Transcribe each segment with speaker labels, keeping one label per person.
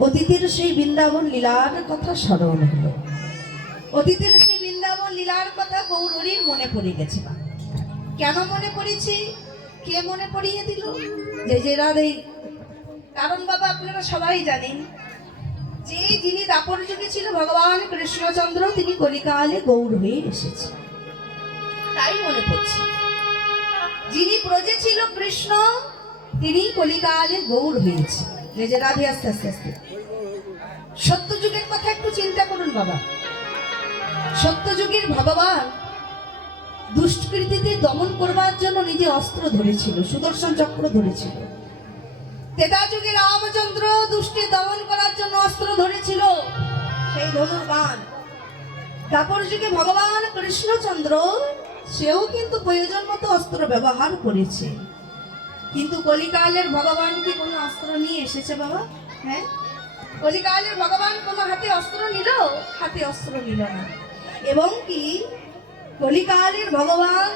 Speaker 1: অতীতের সেই বৃন্দাবন লীলার কথা স্মরণ হলো। অতীতের সেই বৃন্দাবন লীলার কথা গৌরীর মনে পড়ে গেছে কেন মনে পড়েছি? কে মনে পড়িয়ে দিল? যে যে রাধে। কারণ বাবা, আপনারা সবাই জানেন, যে যিনি দাপর যুগে ছিল ভগবান কৃষ্ণচন্দ্র, তিনি কলিকালে গৌর হয়ে এসেছে। তাই মনে পড়ছে। যিনি প্রজে ছিল কৃষ্ণ, তিনি কলিকালে গৌর হয়েছে। যে রাধে, আস্তে আস্তে আস্তে। সত্য যুগের কথা একটু চিন্তা করুন, বাবা। সত্য যুগের ভগবান দুষ্কৃতিতে দমন করবার জন্য নিজে অস্ত্র ধরেছিল, সুদর্শন চক্র ধরেছিল। তেতা যুগে রামচন্দ্র দুষ্টি দমন করার জন্য অস্ত্র ধরেছিল সেই ধনুর বাণ তারপর যুগে ভগবান কৃষ্ণচন্দ্র, সেও কিন্তু প্রয়োজন মতো অস্ত্র ব্যবহার করেছে। কিন্তু কলিকালের ভগবান কি কোনো অস্ত্র নিয়ে এসেছে, বাবা? হ্যাঁ? কলিকালের ভগবান কোনো হাতে অস্ত্র নিল? হাতে অস্ত্র নিল না। এবং কি? কলিকালের ভগবান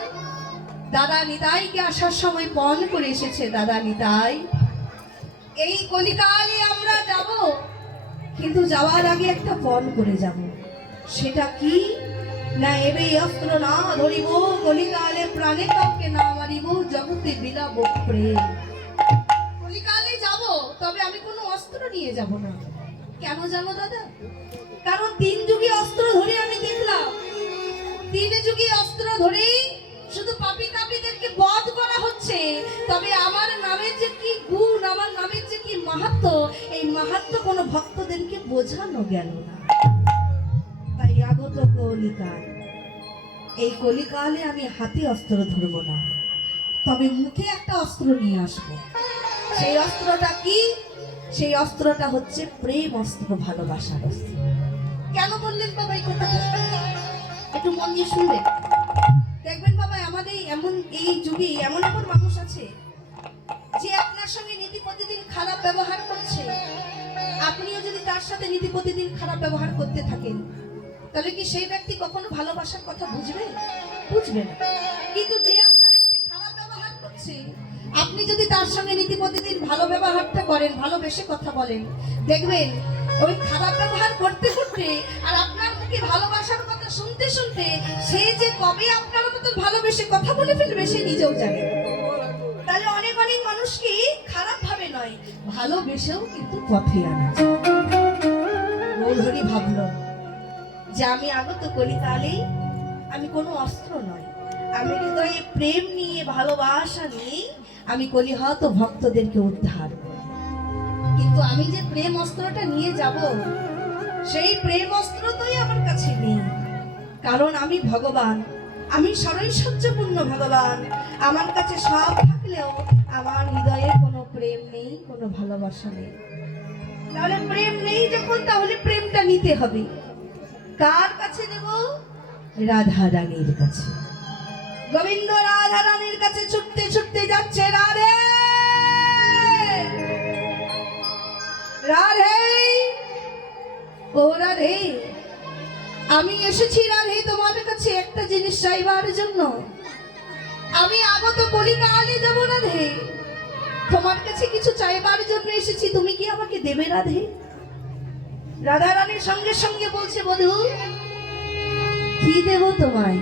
Speaker 1: দাদা নিতাইকে আসার সময় পণ করে এসেছে, দাদা নিতাই। এই কলিকালে আমরা যাব, কিন্তু যাওয়ার আগে একটা পণ করে যাব। সেটা কি? না এবে অস্ত্র না ধরিব, কলিকালে প্রাণে কাউকে না মারিব, জগতে বিলাব প্রেম। কলিকালে যাব, তবে আমি কোনো অস্ত্র নিয়ে যাব না। কেন জানো দাদা? কারণ তিন যুগে অস্ত্র ধরে আমি দেখলাম। তিন যুগে অস্ত্র ধরেই শুধু পাপি তাপিদেরকে বধ করা হচ্ছে। তবে আমার নামের যে কি গুণ, আমার নামের যে কি মাহাত্ম, এই মাহাত্ম কোনো ভক্তদেরকে বোঝানো গেল না। তাই আগত কলিকাল, এই কলিকালে আমি হাতে অস্ত্র ধরবো না। তবে মুখে একটা অস্ত্র নিয়ে আসব। সেই অস্ত্রটা কি? সেই অস্ত্রটা হচ্ছে প্রেম অস্ত্র, ভালোবাসার অস্ত্র। কেন বললেন বাবা এই কথাটা? একটু মন দিয়ে শুনবেন। দেখবেন বাবা, আমাদের এমন এই যুগে এমন এমন মানুষ আছে যে আপনার সঙ্গে নীতি প্রতিদিন খারাপ ব্যবহার করছে। আপনিও যদি তার সাথে নীতি প্রতিদিন খারাপ ব্যবহার করতে থাকেন, তাহলে কি সেই ব্যক্তি কখনো ভালোবাসার কথা বুঝবে? বুঝবে না। কিন্তু যে আপনার সাথে খারাপ ব্যবহার করছে আপনি যদি তার সঙ্গে নীতি প্রতিদিন ভালো ব্যবহারটা করেন ভালোবেসে কথা বলেন, দেখবেন ওই খারাপ ব্যবহার করতে করতে আর আপনার মুখে ভালোবাসার কথা শুনতে শুনতে সে যে কবে আপনার মতো ভালোবেসে কথা বলে ফেলবে, সে নিজেও জানে তাহলে অনেক অনেক মানুষকে খারাপ ভাবে নয় ভালোবেসেও কিন্তু পথে আনা ভাবলো, যে আমি আগত কলিকালেই আমি কোনো অস্ত্র নয়। আমি হৃদয়ে প্রেম নিয়ে, ভালোবাসা নিয়ে আমি কলিহত ভক্তদেরকে উদ্ধার কিন্তু আমি যে প্রেম অস্ত্রটা নিয়ে যাব, সেই প্রেম অস্ত্র তোই আমার কাছে নেই। কারণ আমি ভগবান, আমি সরৈশ্বর্যপূর্ণ ভগবান। আমার কাছে সব থাকলেও আমার হৃদয়ে কোনো প্রেম নেই, কোনো ভালোবাসা নেই। তাহলে প্রেম নেই যখন, তাহলে প্রেমটা নিতে হবে। কার কাছে নেব? রাধা রানীর কাছে। গোবিন্দ রাধা রানীর কাছে ছুটতে ছুটতে যাচ্ছে, রাধে! রাধে! ও রাধে! আমি এসেছি রাধে তোমার কাছে একটা জিনিস চাইবার জন্য। আমি আগত কলিকালে যাব রাধে। তোমার কাছে কিছু চাইবার জন্য এসেছি, তুমি কি আমাকে দেবে রাধে? রাধা রানীর সঙ্গে সঙ্গে বলছে, বধু, কি দেব তোমায়?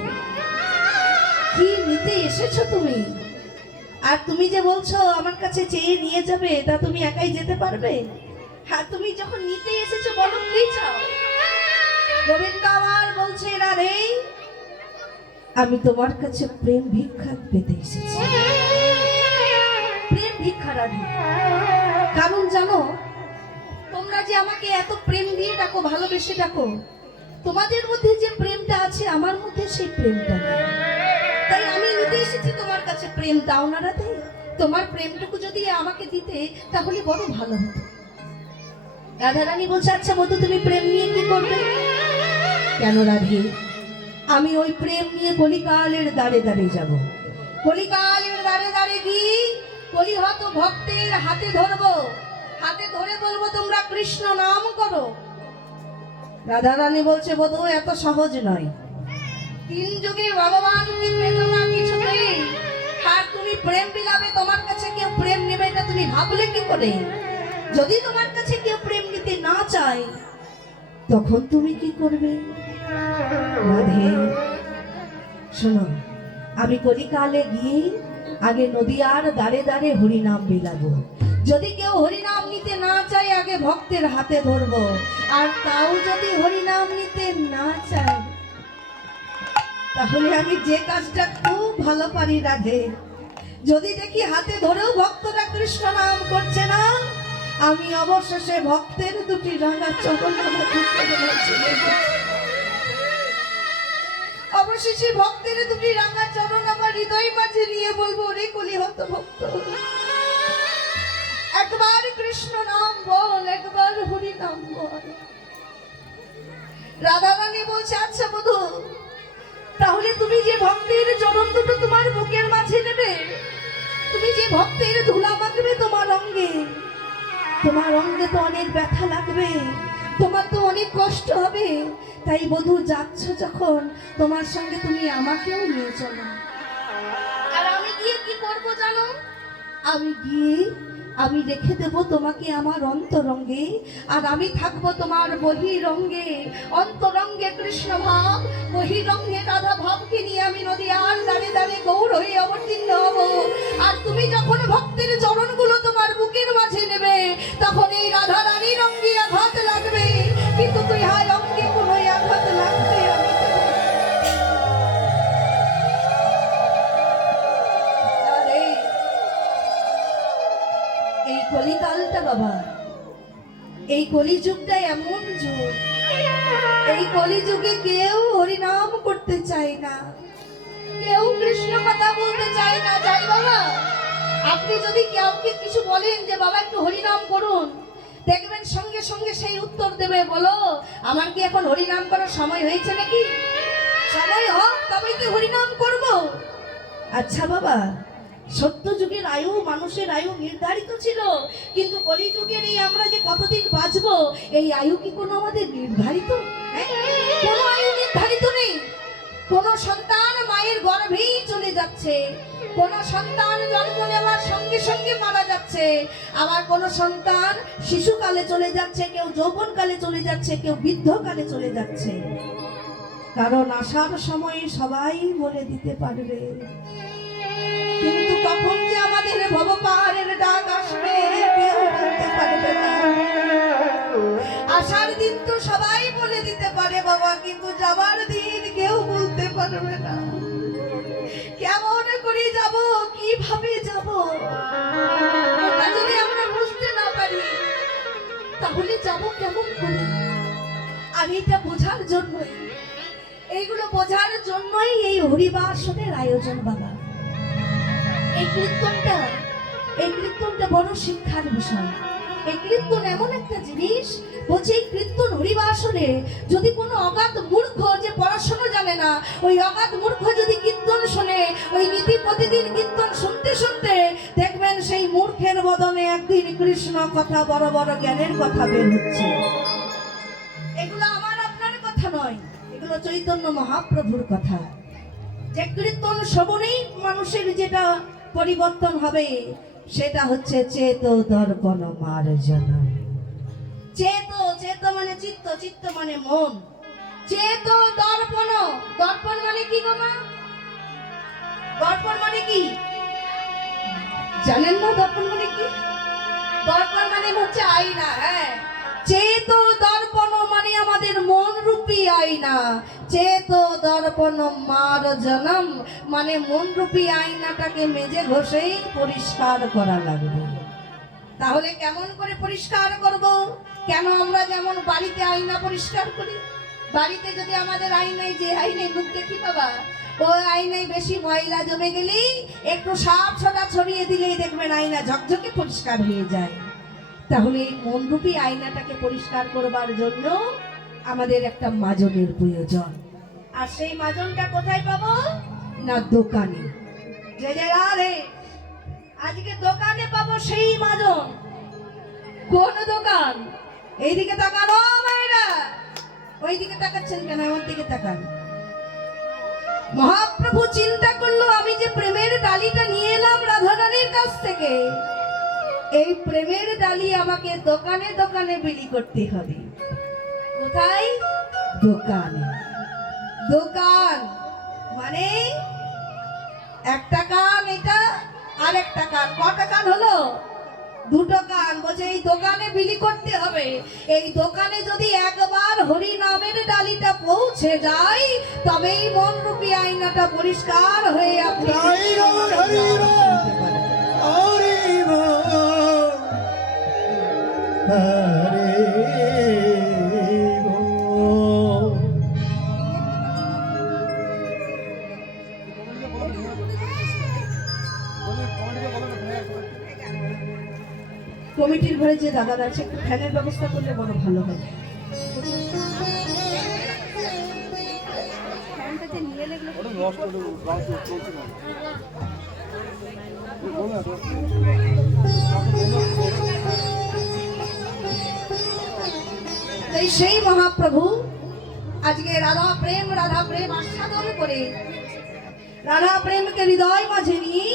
Speaker 1: কি নিতে এসেছ তুমি? আর তুমি যে বলছো আমার কাছে চেয়ে নিয়ে যাবে, তা তুমি একাই যেতে পারবে? হ্যাঁ তুমি যখন নিতে এসেছ, বলো কি চাও? গোবিন্দ আমার বলছে রাধে আমি তোমার কাছে প্রেম ভিক্ষা পেতে এসেছি। প্রেম ভিক্ষা রাধে কারণ জানো, তোমরা যে আমাকে এত প্রেম দিয়ে ডাকো, ভালোবেসে ডাকো, তোমাদের মধ্যে যে প্রেমটা আছে, আমার মধ্যে সেই প্রেমটা নেই। তাই আমি নিতে এসেছি তোমার কাছে প্রেম, দাও না তোমার প্রেমটুকু যদি আমাকে দিতে, তাহলে বড় ভালো হতো। রাধা রানী বলছে আচ্ছা বধু তুমি প্রেম নিয়ে কি করবে? কেন রাধে? আমি ওই প্রেম নিয়ে কলিকালের দাঁড়ে দাঁড়ে যাব। কলিকালের দাঁড়ে দাঁড়ে গিয়ে কলিহত ভক্তের হাতে ধরবো। হাতে ধরে বলব, তোমরা কৃষ্ণ নাম করো। রাধা রানী বলছে বোধ এত সহজ নয়। তিন যুগে ভগবান কি পেল না কিছুতেই আর তুমি প্রেম বিলাবে তোমার কাছে কেউ প্রেম নেবে এটা তুমি ভাবলে কি করে? যদি তোমার কাছে কেউ প্রেম নিতে যায় তখন তুমি কি করবে? রাধে। শোনো, আমি কলিকালে গিয়ে আগে নদীয়ার দাঁড়ে দাঁড়ে হরিনাম বিলাবো। যদি কেউ হরিনাম নিতে না চায়, আগে ভক্তের হাতে ধরবো। আর তাও যদি হরিনাম নিতে না চায় তাহলে আমি যে কাজটা খুব ভালো পারি, রাধে যদি দেখি হাতে ধরেও ভক্তরা কৃষ্ণ নাম করছে না, আমি অবশেষে ভক্তের দুটি রাঙা চরণ। অবশেষে ভক্তের দুটি রাঙা চরণ আমার হৃদয় মাঝে নিয়ে বলব রে কলি হত ভক্ত, একবার কৃষ্ণ নাম বল, একবার হরি নাম বল রাধা রানী বলছে আচ্ছা বধু তাহলে তুমি যে ভক্তের চরণ দুটো তোমার বুকের মাঝে নেবে, তুমি যে ভক্তের ধুলা মাখবে তোমার অঙ্গে তোমার অঙ্গে তো অনেক ব্যথা লাগবে, তোমার তো অনেক কষ্ট হবে। তাই বধু, যাচ্ছ যখন, তোমার সঙ্গে তুমি আমাকেও নিয়ে চলো। আর আমি গিয়ে কি করব জানো? আমি গিয়ে আমি রেখে দেব তোমাকে আমার অন্তরঙ্গে, আর আমি থাকব তোমার বহিরঙ্গে। অন্তরঙ্গে কৃষ্ণ ভাব বহিরঙ্গে রাধা ভাবকে নিয়ে আমি নদী আর দাঁড়িয়ে দাঁড়িয়ে গৌর হয়ে অবতীর্ণ হব। আর তুমি যখন ভক্তের চরণগুলো তোমার বুকের মাঝে নেবে, তখন এই রাধা রানীর অঙ্গে কলিযুগটা এমন যুগ। এই কলিযুগে কেউ হরিনাম করতে চায় না। কেউ কৃষ্ণ কথা বলতে চায় না। যাই বাবা, আপনি যদি কাউকে কিছু বলেন যে, বাবা, একটু হরিনাম করুন। দেখবেন সঙ্গে সঙ্গে সেই উত্তর দেবে, বলো, আমার কি এখন হরিনাম করার সময় হয়েছে নাকি? সময় হোক তবে কি হরিনাম করব? আচ্ছা বাবা সত্য যুগের আয়ু মানুষের আয়ু নির্ধারিত ছিল। কিন্তু কলিযুগের এই আমরা যে কতদিন বাঁচবো, এই আয়ু কি কোনো আমাদের নির্ধারিত? কোনো আয়ু নির্ধারিত নেই। কোন সন্তান মায়ের গর্ভেই চলে যাচ্ছে। কোন সন্তান জন্ম নেওয়ার সঙ্গে সঙ্গে মারা যাচ্ছে। আবার কোন সন্তান শিশুকালে চলে যাচ্ছে, কেউ যৌবনকালে চলে যাচ্ছে, কেউ বৃদ্ধকালে চলে যাচ্ছে। কারণ আসার সময় সবাই বলে দিতে পারবে। কখন যে আমাদের ভবপাহাড়ের ডাক আসবে, কেউ বলতে পারবে না। আসার দিন তো সবাই বলে দিতে পারে, বাবা, কিন্তু যাবার দিন কেউ বলতে পারবে না। কেমন করে যাব, কীভাবে যাব? যদি আমরা বুঝতে না পারি, তাহলে যাব কেমন করে? আর এটা বোঝার জন্যই। এইগুলো বোঝার জন্যই এই হরিবাসনের আয়োজন বাবা। এই কীর্তনটা এই কীর্তনটা বড় শিক্ষার বিষয়? এই কীর্তন এমন একটা জিনিস, বলছে এই কীর্তন হরিবাসনে যদি কোনো অগাধ মূর্খ যে পড়াশোনা জানে না, ওই অগাধ মূর্খ যদি কীর্তন শোনে, ওই নীতি প্রতিদিন কীর্তন শুনতে শুনতে দেখবেন সেই মূর্খের বদনে একদিন কৃষ্ণ কথা, বড় বড় জ্ঞানের কথা বের হচ্ছে। এগুলো আমার আপনার কথা নয়, এগুলো চৈতন্য মহাপ্রভুর কথা। যে কীর্তন শ্রবণেই মানুষের যেটা পরিবর্তন হবে। সেটা হচ্ছে চেত দর্পণ মার্জন চেত চেত মানে চিত্ত চিত্ত মানে মন। চেত দর্পণ দর্পণ মানে কি মা দর্পণ মানে কি? জানেন না দর্পণ মানে কি? দর্পণ মানে হচ্ছে আয়না হ্যাঁ। চেত দর্পণ মানে আমাদের মন রূপী আয়না। চেত দর্পণ মার জনম মানে মন রূপী আয়নাটাকে মেজে ঘষেই পরিষ্কার করা লাগবে। তাহলে কেমন করে পরিষ্কার করব? কেন আমরা যেমন বাড়িতে আয়না পরিষ্কার করি? বাড়িতে যদি আমাদের আয়নায় যে আয়নায় মুখ দেখি বাবা, ওই আয়নায় বেশি ময়লা জমে গেলেই একটু সাপ ছটা ছড়িয়ে দিলেই দেখবেন আয়না ঝকঝকে পরিষ্কার হয়ে যায়। তাহলে এই মনরূপী আয়নাটাকে পরিষ্কার করবার জন্য আমাদের একটা মাজনের প্রয়োজন। আর সেই মাজনটা কোথায় পাবো? না, দোকানে। আজকে দোকানে পাবো সেই মাজন। কোন দোকান? এইদিকে তাকান ও মায়েরা ওইদিকে তাকাচ্ছেন কেন? আমার দিকে তাকান। মহাপ্রভু চিন্তা করল, আমি যে প্রেমের ডালিটা নিয়ে এলাম রাধারানীর কাছ থেকে। এই প্রেমের ডালি আমাকে দোকানে দোকানে বিলি করতে হবে। কোথায়? দোকানে। দোকান মানে একটা কান এটা আর একটা কান। কটা কান হলো? দুটো কান। বলছে এই দোকানে বিলি করতে হবে। এই দোকানে যদি একবার হরি নামের ডালিটা পৌঁছে যায় তবেই মন রূপী আয়নাটা পরিষ্কার হয়ে আপনি কমিটির ঘরে যে দাদারা আছে একটু ফ্যানের ব্যবস্থা করলে বড় ভালো হয়। নিয়ে তাই সেই মহাপ্রভু আজকে রাধা প্রেম রাধা প্রেম আস্বাদন করে রাধা প্রেমকে হৃদয় মাঝে নিয়ে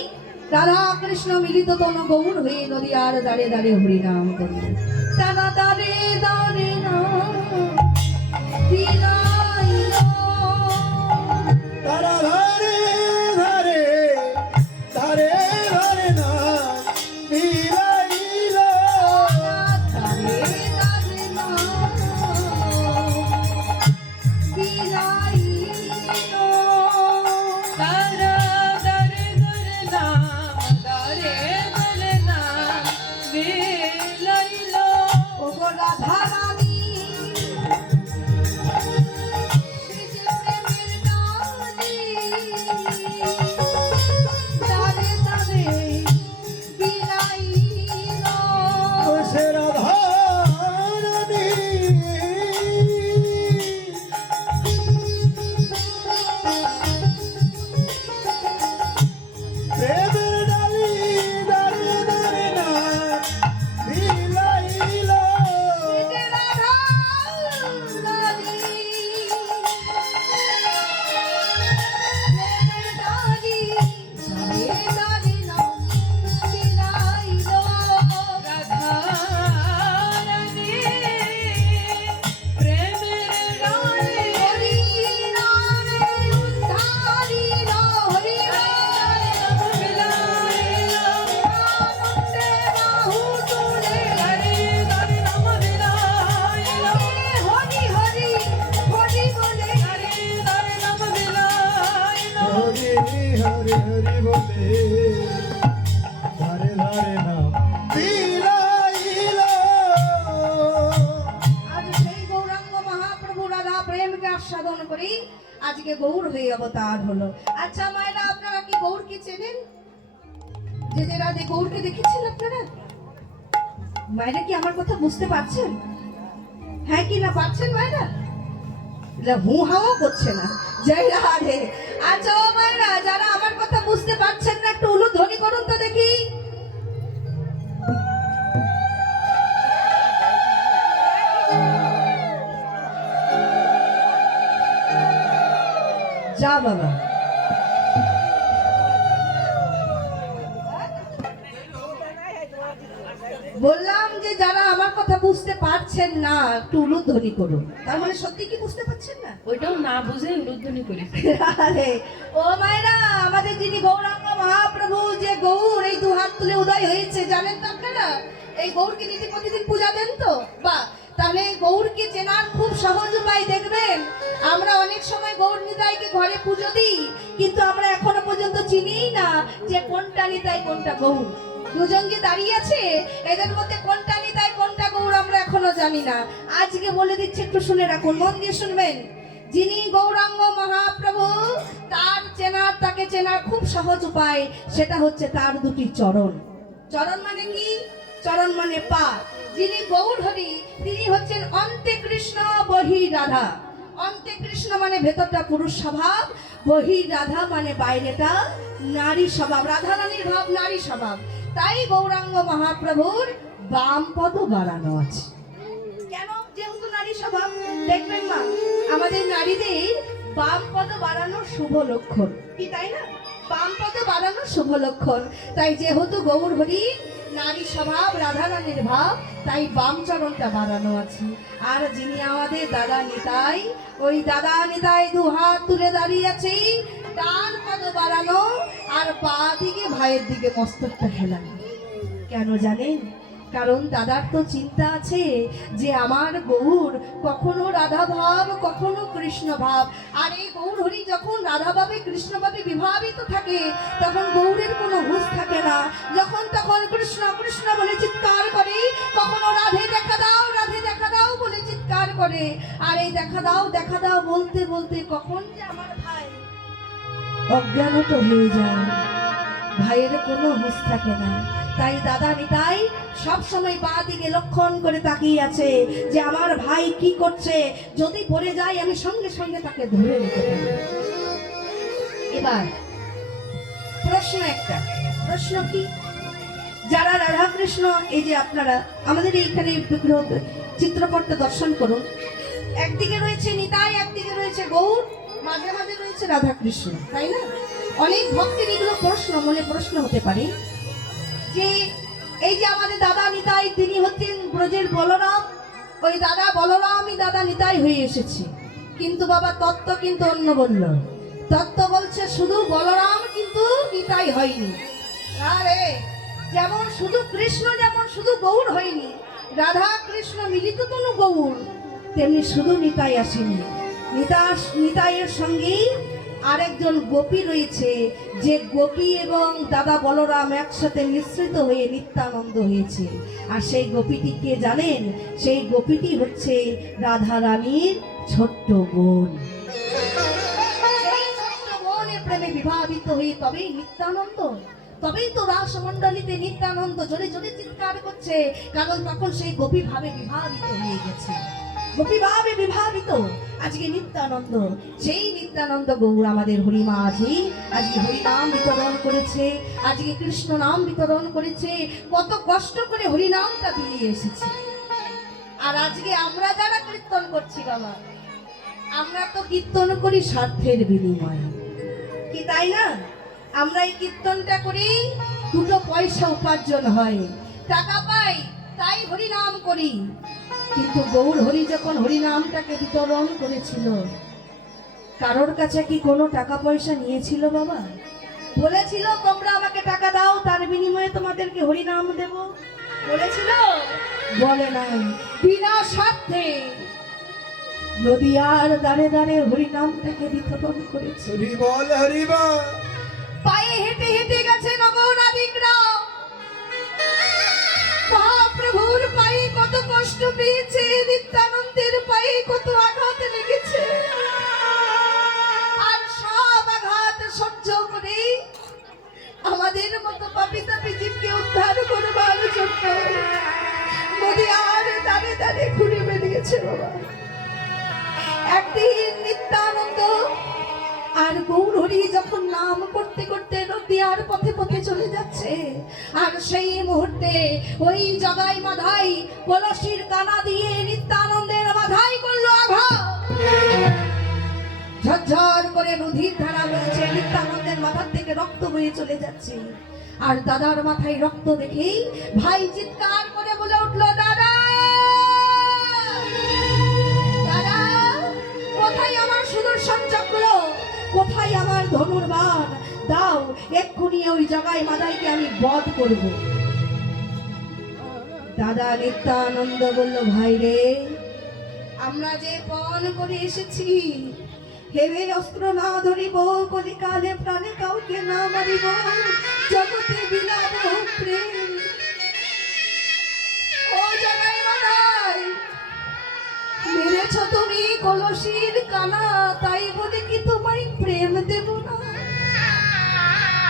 Speaker 1: রাধা কৃষ্ণ মিলিত তন গৌর হয়ে নদী আর দাঁড়ে দাঁড়ে হরিনাম করি দাদা দাঁড়ে দাঁড়ে না। প্রেমকে আস্বাদন করি, আজকে গৌর হয়ে অবতার হলো। আচ্ছা মায়েরা, আপনারা কি গৌরকে চেনেন? যে যে রাধে গৌরকে দেখেছেন আপনারা? মায়েরা কি আমার কথা বুঝতে পারছেন? হ্যাঁ কি না পারছেন মায়েরা? হু হাওয়া করছে না। জয় রাধে। আচ্ছা মায়েরা, যারা আমার কথা বুঝতে পারছেন না, একটু উলুধ্বনি করুন তো দেখি। বাবা। বললাম যে যারা আমার কথা বুঝতে পারছেন না একটু উলুধ্বনি করুন। তার মানে সত্যি কি বুঝতে পারছেন না?
Speaker 2: ওইটাও না বুঝে উলুধ্বনি করেছে
Speaker 1: আরে ও মায়েরা আমাদের যিনি গৌরাঙ্গ মহাপ্রভু যে গৌর এই দু হাত তুলে উদয় হয়েছে জানেন তো আপনারা? এই গৌরকে নীতি প্রতিদিন পূজা দেন তো? বা তাহলে গৌরকে চেনার খুব সহজ উপায় দেখবেন। আমরা অনেক সময় গৌর নিতাইকে ঘরে পুজো দিই, কিন্তু আমরা এখনও পর্যন্ত চিনিই না যে কোনটা নিতাই, কোনটা গৌর। দুজন যে দাঁড়িয়ে আছে? এদের মধ্যে কোনটা নিতাই, কোনটা গৌর আমরা এখনও জানি না। আজকে বলে দিচ্ছি, একটু শুনে রাখুন, মন দিয়ে শুনবেন। যিনি গৌরাঙ্গ মহাপ্রভু, তার চেনার তাকে চেনার খুব সহজ উপায়, সেটা হচ্ছে তার দুটি চরণ। চরণ মানে কি? চরণ মানে পা যিনি গৌর হরি তিনি হচ্ছেন অন্তে কৃষ্ণ, বহি রাধা। অন্তে কৃষ্ণ মানে ভেতরটা পুরুষ স্বভাব, বহি রাধা মানে বাইরেটা নারী স্বভাব। রাধা রানীর ভাব নারী স্বভাব। তাই গৌরাঙ্গ মহাপ্রভুর বাম পদ বাড়ানো আছে। কেন? যেহেতু নারী স্বভাব, দেখবেন মা, আমাদের নারীদের বাম পদ বাড়ানোর শুভ লক্ষণ। কি, তাই না? বাম পদ বাড়ানোর শুভ লক্ষণ। তাই যেহেতু গৌর হরি, নারী স্বভাব রাধারানীর ভাব, তাই বাম চরণটা বাড়ানো আছে। আর যিনি আমাদের দাদা নিতাই, ওই দাদা নিতাই দু হাত তুলে দাঁড়িয়ে আছে। ডান পদ বাড়ানো আর পা দিকে ভাইয়ের দিকে মস্তকটা হেলানো কেন জানেন? কারণ দাদার তো চিন্তা আছে যে আমার গৌর কখনো রাধা ভাব, কখনো কৃষ্ণ ভাব। আর এই গৌর হরি যখন রাধা ভাবে বিভাবিত থাকে, তখন গৌরের কোনো হুঁশ থাকে না। যখন তখন কৃষ্ণ কৃষ্ণ বলে চিৎকার করে, কখনো রাধে দেখা দাও, রাধে দেখা দাও বলে চিৎকার করে। আর এই দেখা দাও দেখা দাও বলতে বলতে কখন যে আমার ভাই অজ্ঞানত হয়ে যায়। ভাইয়ের কোনো হুঁশ থাকে না। তাই দাদা নিতাই সব সময় পা দিকে লক্ষণ করে তাকিয়ে আছে যে আমার ভাই কি করছে? যদি পড়ে যায়, আমি সঙ্গে সঙ্গে তাকে ধরে নিতে প্রশ্ন একটা। প্রশ্ন কি? যারা রাধাকৃষ্ণ, এই যে আপনারা, আমাদের এইখানে বিগ্রহ চিত্রপটটা দর্শন করুন। একদিকে রয়েছে নিতাই, একদিকে রয়েছে গৌর, মাঝে মাঝে রয়েছে রাধাকৃষ্ণ, তাই না? অনেক ভক্তের এগুলো প্রশ্ন, মনে প্রশ্ন হতে পারে যে, এই যে আমাদের দাদা নিতাই, তিনি হচ্ছেন ব্রজের বলরাম। ওই দাদা বলরামই দাদা নিতাই হয়ে এসেছে। কিন্তু বাবা তত্ত্ব কিন্তু অন্য বলল। তত্ত্ব বলছে, শুধু বলরাম কিন্তু নিতাই হয়নি। আরে যেমন শুধু কৃষ্ণ, যেমন শুধু গৌর হয়নি, রাধা কৃষ্ণ মিলিত তনু গৌর, তেমনি শুধু নিতাই আসেনি। নিতা, নিতাইয়ের সঙ্গেই আরেকজন গোপী রয়েছে, যে গোপী এবং দাদা বলরাম একসাথে মিশ্রিত হয়ে নিত্যানন্দ হয়েছে। আর সেই গোপীটি কে জানেন? সেই গোপীটি হচ্ছে রাধা রানীর ছোট্ট বোন। প্রেমে বিভাবিত হয়ে তবেই নিত্যানন্দ, তবেই তো রাসমণ্ডলীতে নিত্যানন্দ জোরে জোরে চিৎকার করছে। কারণ তখন সেই গোপী ভাবে বিভাবিত হয়ে গেছে। গোপী ভাবে বিভাবিত। আজকে নিত্যানন্দ, সেই নিত্যানন্দ গৌর আমাদের হরিমা আজি আজকে হরিনাম বিতরণ করেছে। আজকে কৃষ্ণ নাম বিতরণ করেছে। কত কষ্ট করে হরিনামটা বিলিয়ে এসেছে। আর আজকে আমরা যারা কীর্তন করছি বাবা, আমরা তো কীর্তন করি স্বার্থের বিনিময়ে। কি তাই না? আমরা এই কীর্তনটা করি, দুটো পয়সা উপার্জন হয়। টাকা পাই, তাই হরিনাম করি। কিন্তু গৌর হরি যখন হরিনামটাকে বিতরণ করেছিল, কারোর কাছে কি কোনো টাকা পয়সা নিয়েছিল বাবা? বলেছিল, তোমরা আমাকে টাকা দাও, তার বিনিময়ে তোমাদেরকে হরিনাম দেব। বলেছিল? বলে নাই। বিনা স্বার্থে। নদিয়ার দাঁড়ে দাঁড়ে হরিনামটাকে বিতরণ করেছে।
Speaker 3: হরি বল হরি বল।
Speaker 1: পায়ে হেঁটে হেঁটে গেছে নগরাধিকরা। মহাপ্রভুর পায়ে কত কষ্ট পেয়েছে নিত্যানন্দের পায়ে কত আঘাত লেগেছে। আর সব আঘাত সহ্য করে আমাদের মতো পাপি তাপি জীবকে উদ্ধার করবার জন্য নদী আর দাঁড়ে দাঁড়ে ঘুরে বেরিয়েছে বাবা। একদিন নিত্যানন্দ আর গৌরহরি যখন নাম করতে করতে নদিয়ার পথে পথে চলে যাচ্ছে, আর সেই মুহূর্তে ওই জগাই মাধাই কলসির কানা দিয়ে নিত্যানন্দের মাধাই করল আঘাত। ঝরঝর করে নদীর ধারা বলছে নিত্যানন্দের মাথার থেকে রক্ত বয়ে চলে যাচ্ছে। আর দাদার মাথায় রক্ত দেখেই ভাই চিৎকার করে বলে উঠল কোথায় আমার সুদর্শন চক্র? কোথায় আমার ধনুর্বাণ? দাও, এক্ষুনি ওই জায়গায় মাদাইকে আমি বধ করব। দাদা নিত্যানন্দ বলল, ভাই রে, আমরা যে পণ করে এসেছি হেবে অস্ত্র না ধরিব কলিকালে প্রাণে কাউকে না মারিব। জগতে বিলাব প্রেম কলসির কানা, তাই বলে কি তোমায় প্রেম দেব না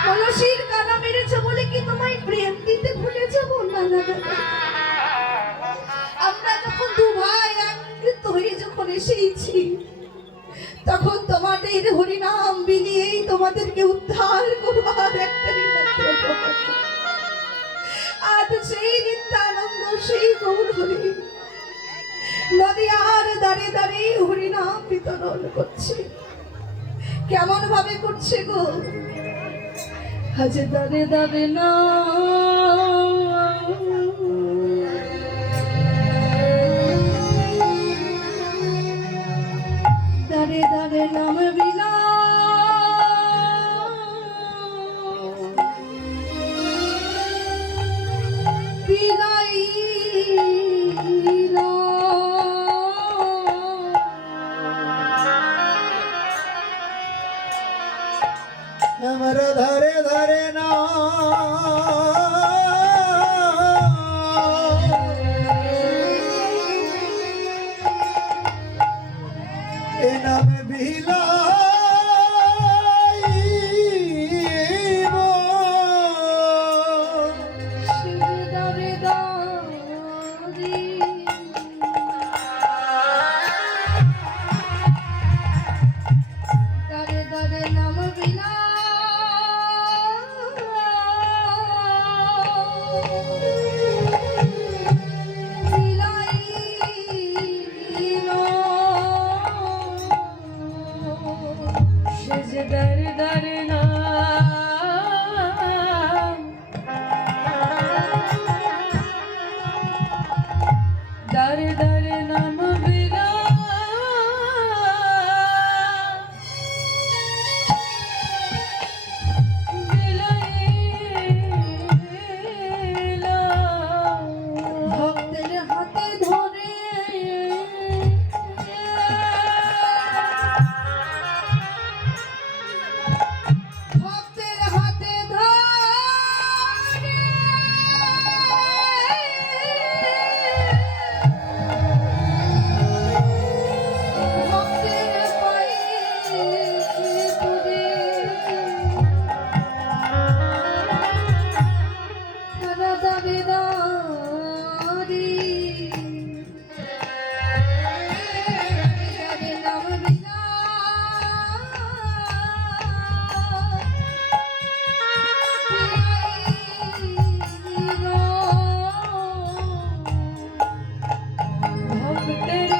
Speaker 1: কলসির কানা মেরেছে বলে কি তোমায় প্রেম দিতে ভুলে যাব না। আমরা যখন দু হয়ে যখন এসেছি, তখন তোমাদের হরিনাম বিলিয়েই তোমাদেরকে উদ্ধার করবার একটাই। আজ সেই নিত্যানন্দ, সেই গৌর হরি নদিয়ার দাঁড়িয়ে দাঁড়িয়ে হরিনাম বিতরণ করছে। কেমন ভাবে করছে গো? আজ দাঁড়ে দাঁড়ে না
Speaker 2: ভক্তের